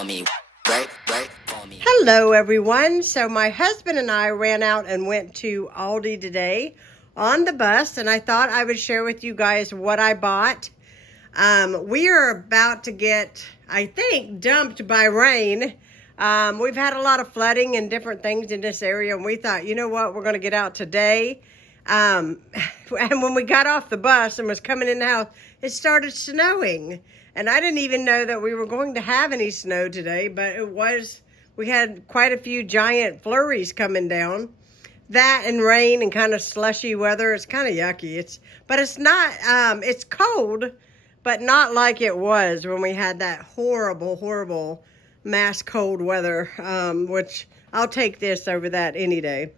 for me. Work for me. Hello everyone. So my husband and I ran out and went to Aldi today on the bus, and I thought I would share with you guys what I bought. We are about to get, I think, dumped by rain. We've had a lot of flooding and different things in this area, and we thought, you know what, we're going to get out today. And when we got off the bus and was coming in the house, it started snowing. And I didn't even know that we were going to have any snow today, but we had quite a few giant flurries coming down. That and rain and kind of slushy weather. It's kind of yucky. But it's not, it's cold, but not like it was when we had that horrible mass cold weather, which I'll take this over that any day.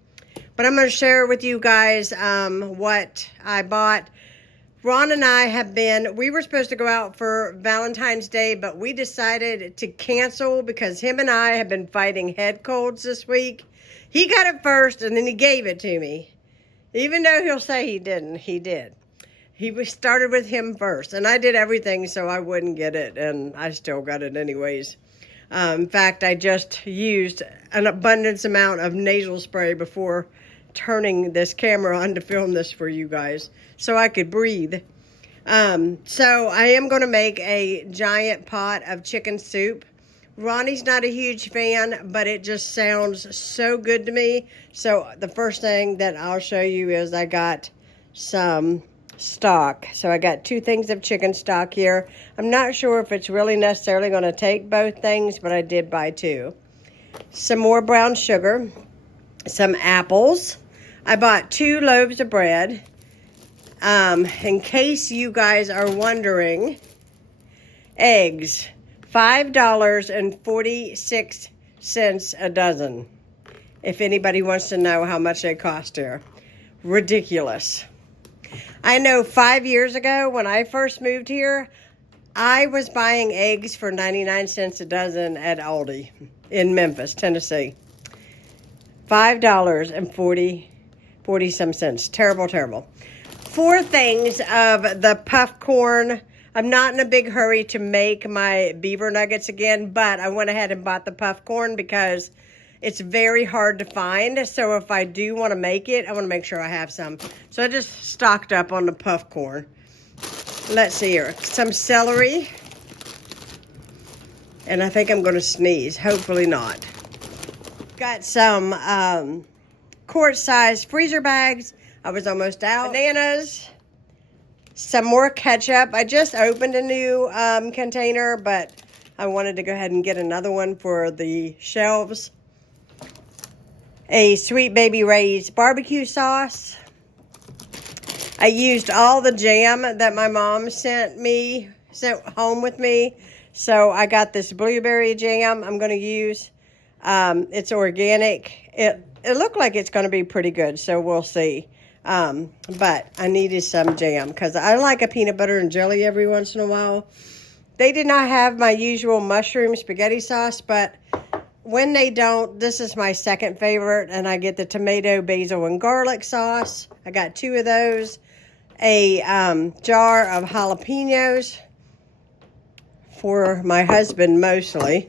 But I'm going to share with you guys what I bought. Ron and I we were supposed to go out for Valentine's Day, but we decided to cancel because him and I have been fighting head colds this week. He got it first, and then he gave it to me. Even though he'll say he didn't, he did. We started with him first, and I did everything so I wouldn't get it, and I still got it anyways. In fact, I just used an abundance amount of nasal spray before turning this camera on to film this for you guys so I could breathe. So I am going to make a giant pot of chicken soup. Ronnie's not a huge fan, but it just sounds so good to me. So the first thing that I'll show you is I got some stock. So I got 2 things of chicken stock here. I'm not sure if it's really necessarily going to take both things, but I did buy 2. Some more brown sugar, some apples. I bought 2 loaves of bread. In case you guys are wondering, eggs, $5.46 a dozen. If anybody wants to know how much they cost here. Ridiculous. I know 5 years ago when I first moved here, I was buying eggs for 99 cents a dozen at Aldi in Memphis, Tennessee. $5.40 some cents. Terrible. 4 things of the puff corn. I'm not in a big hurry to make my beaver nuggets again, but I went ahead and bought the puff corn because it's very hard to find. So if I do want to make it, I want to make sure I have some. So I just stocked up on the puff corn. Let's see here. Some celery. And I think I'm going to sneeze. Hopefully not. Got some quart-sized freezer bags. I was almost out. Bananas. Some more ketchup. I just opened a new container, but I wanted to go ahead and get another one for the shelves. A Sweet Baby Ray's barbecue sauce. I used all the jam that my mom sent home with me. So I got this blueberry jam I'm going to use. It's organic. It looked like it's going to be pretty good, so we'll see. But I needed some jam because I like a peanut butter and jelly every once in a while. They did not have my usual mushroom spaghetti sauce, but when they don't, this is my second favorite, and I get the tomato, basil, and garlic sauce. I got 2 of those. A jar of jalapenos for my husband mostly.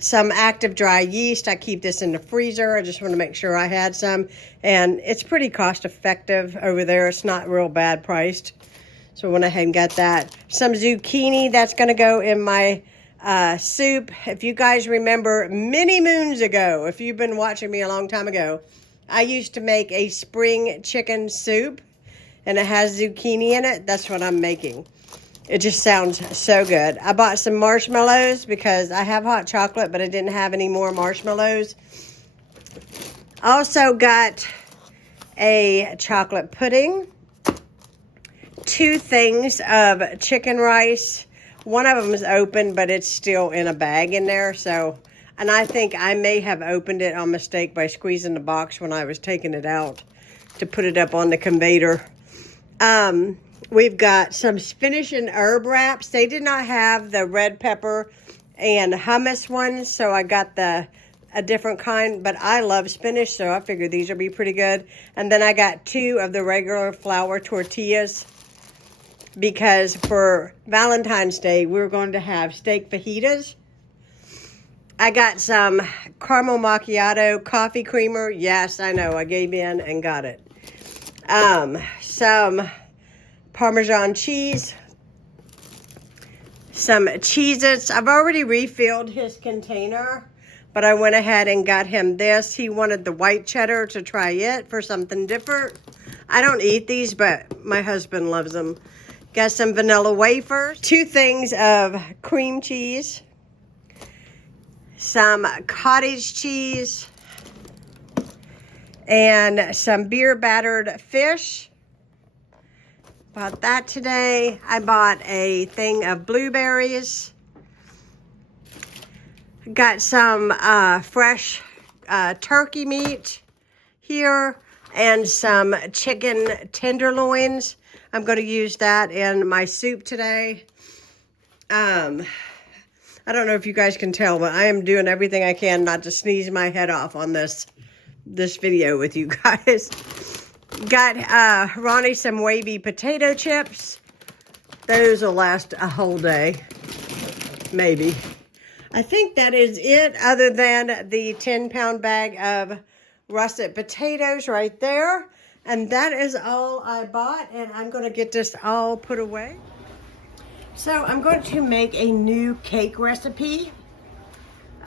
Some active dry yeast. I keep this in the freezer. I just want to make sure I had some. And it's pretty cost effective over there. It's not real bad priced. So I went ahead and got that. Some zucchini. That's going to go in my soup. If you guys remember many moons ago, if you've been watching me a long time ago, I used to make a spring chicken soup. And it has zucchini in it. That's what I'm making. It just sounds so good. I bought some marshmallows because I have hot chocolate, but I didn't have any more marshmallows. Also got a chocolate pudding. 2 things of chicken rice. One of them is open, but it's still in a bag in there. And I think I may have opened it on mistake by squeezing the box when I was taking it out to put it up on the conveyor. We've got some spinach and herb wraps. They did not have the red pepper and hummus ones, so I got a different kind, but I love spinach, so I figured these would be pretty good. And then I got 2 of the regular flour tortillas. because for Valentine's Day, we're going to have steak fajitas. I got some caramel macchiato coffee creamer. Yes, I know, I gave in and got it. Some Parmesan cheese. Some Cheez-Its. I've already refilled his container, but I went ahead and got him this. He wanted the white cheddar to try it for something different. I don't eat these, but my husband loves them. Got some vanilla wafers, 2 things of cream cheese, some cottage cheese, and some beer battered fish. Bought that today. I bought a thing of blueberries. Got some fresh turkey meat here and some chicken tenderloins. I'm going to use that in my soup today. I don't know if you guys can tell, but I am doing everything I can not to sneeze my head off on this video with you guys. Got Ronnie some wavy potato chips. Those will last a whole day, maybe. I think that is it, other than the 10-pound bag of russet potatoes right there. And that is all I bought, and I'm going to get this all put away. So I'm going to make a new cake recipe.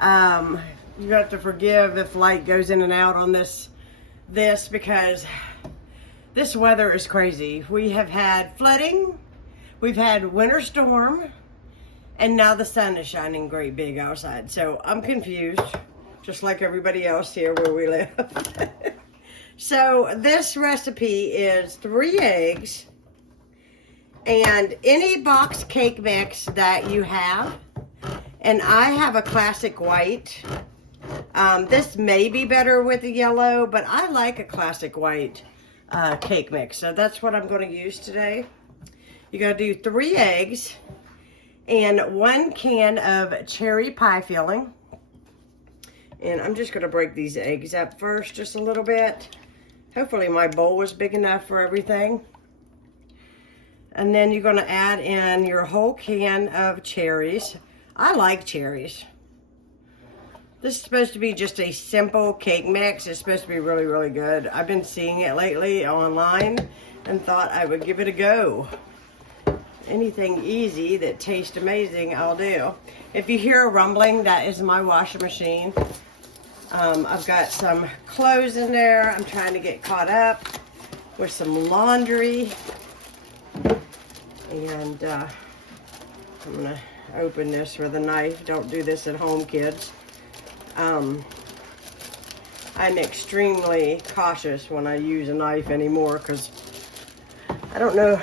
You have to forgive if light goes in and out on this because this weather is crazy. We have had flooding, we've had winter storm, and now the sun is shining great big outside. So I'm confused, just like everybody else here where we live. So this recipe is 3 eggs and any box cake mix that you have. And I have a classic white. This may be better with the yellow, but I like a classic white cake mix. So that's what I'm going to use today. You got to do 3 eggs and 1 can of cherry pie filling. And I'm just going to break these eggs up first just a little bit. Hopefully my bowl was big enough for everything. And then you're going to add in your whole can of cherries. I like cherries. This is supposed to be just a simple cake mix. It's supposed to be really, really good. I've been seeing it lately online and thought I would give it a go. Anything easy that tastes amazing, I'll do. If you hear a rumbling, that is my washing machine. I've got some clothes in there. I'm trying to get caught up with some laundry. And I'm going to open this with a knife. Don't do this at home, kids. I'm extremely cautious when I use a knife anymore because I don't know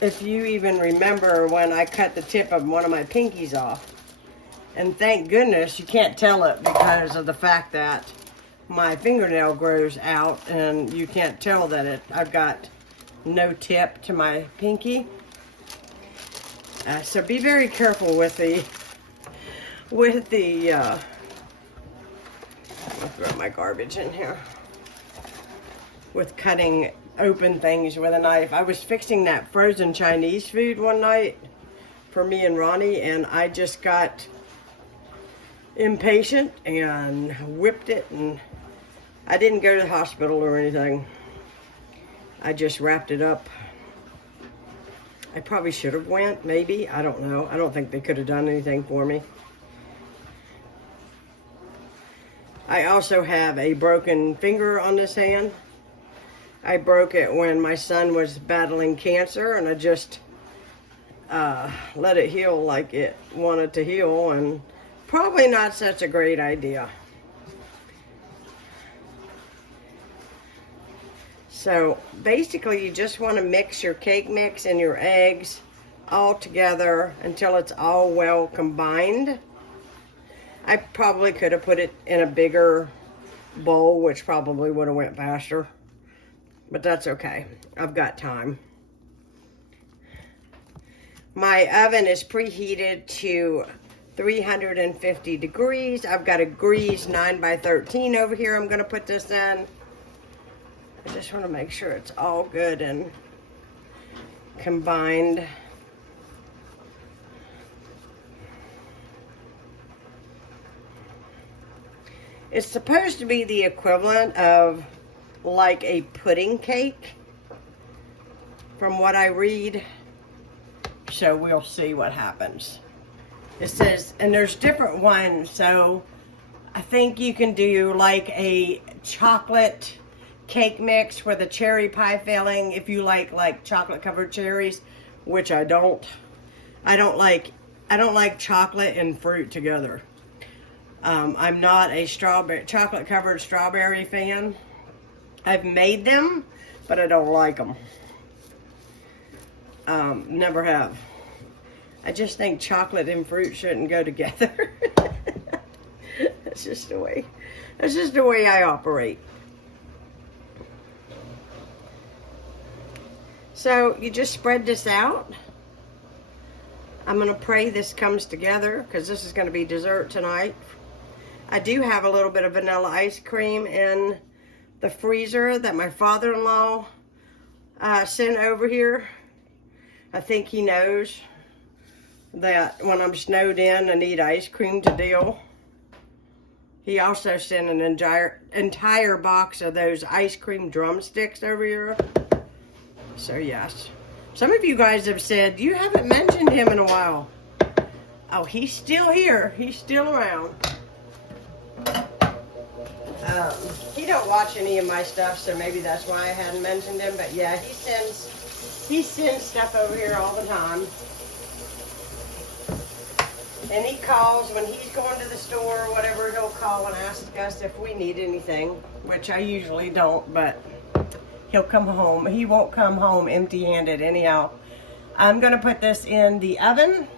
if you even remember when I cut the tip of one of my pinkies off. And thank goodness you can't tell it because of the fact that my fingernail grows out and you can't tell that I've got no tip to my pinky. So be very careful with the I'll throw my garbage in here. With cutting open things with a knife. I was fixing that frozen Chinese food one night for me and Ronnie, and I just got impatient and whipped it, and I didn't go to the hospital or anything. I just wrapped it up. I probably should have went, maybe. I don't know. I don't think they could have done anything for me. I also have a broken finger on this hand. I broke it when my son was battling cancer, and I just let it heal like it wanted to heal, and probably not such a great idea. So basically you just want to mix your cake mix and your eggs all together until it's all well combined. I probably could have put it in a bigger bowl, which probably would have went faster, but that's okay. I've got time. My oven is preheated to 350 degrees. I've got a grease 9x13 over here. I'm going to put this in. I just want to make sure it's all good and combined. It's supposed to be the equivalent of like a pudding cake from what I read. So we'll see what happens. It says, and there's different ones, so I think you can do like a chocolate cake mix with a cherry pie filling if you like chocolate covered cherries, which I don't. I don't like chocolate and fruit together. I'm not a chocolate covered strawberry fan. I've made them, but I don't like them. Never have. I just think chocolate and fruit shouldn't go together. That's just the way I operate. So you just spread this out. I'm going to pray this comes together because this is going to be dessert tonight. I do have a little bit of vanilla ice cream in the freezer that my father-in-law sent over here. I think he knows that when I'm snowed in, I need ice cream to deal. He also sent an entire box of those ice cream drumsticks over here. So yes. Some of you guys have said, you haven't mentioned him in a while. Oh, he's still here. He's still around. He don't watch any of my stuff, so maybe that's why I hadn't mentioned him. But yeah, he sends stuff over here all the time. And he calls when he's going to the store or whatever. He'll call and ask us if we need anything, which I usually don't, but he'll come home. He won't come home empty-handed anyhow. I'm going to put this in the oven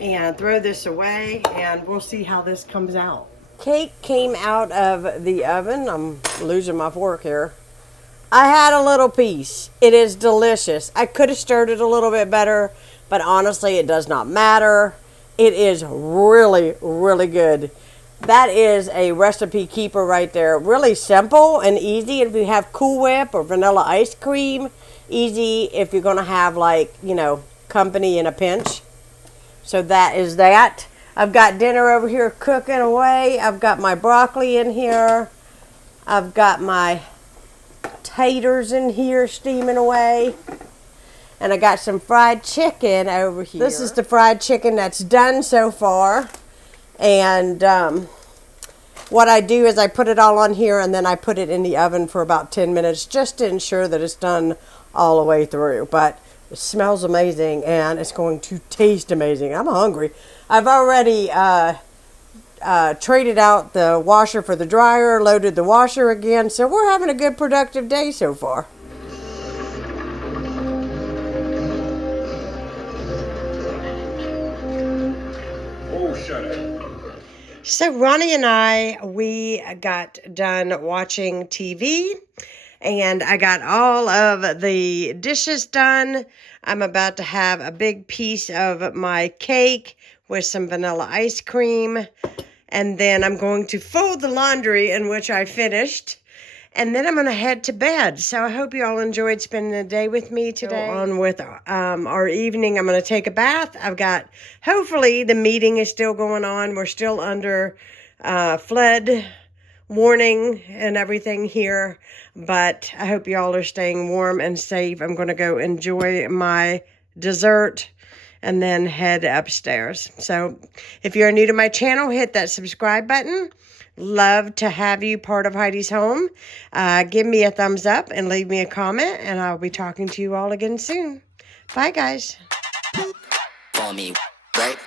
and throw this away, and we'll see how this comes out. Cake came out of the oven. I'm losing my fork here. I had a little piece. It is delicious. I could have stirred it a little bit better, but honestly, it does not matter. It is really, really good. That is a recipe keeper right there. Really simple and easy if you have Cool Whip or vanilla ice cream. Easy if you're going to have, like, you know, company in a pinch. So that is that. I've got dinner over here cooking away. I've got my broccoli in here. I've got my taters in here steaming away. And I got some fried chicken over here. This is the fried chicken that's done so far. And what I do is I put it all on here and then I put it in the oven for about 10 minutes just to ensure that it's done all the way through. But it smells amazing and it's going to taste amazing. I'm hungry. I've already traded out the washer for the dryer, loaded the washer again. So we're having a good productive day so far. So Ronnie and we got done watching TV and I got all of the dishes done. I'm about to have a big piece of my cake with some vanilla ice cream. And then I'm going to fold the laundry, in which I finished. And then I'm going to head to bed. So I hope you all enjoyed spending the day with me today. Go on with our evening. I'm going to take a bath. I've got, hopefully the meeting is still going on. We're still under flood warning and everything here. But I hope you all are staying warm and safe. I'm going to go enjoy my dessert and then head upstairs. So if you're new to my channel, hit that subscribe button. Love to have you part of Heidi's home. Give me a thumbs up and leave me a comment, and I'll be talking to you all again soon. Bye, guys. For me, break,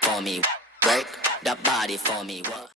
for me, break the body for me. What?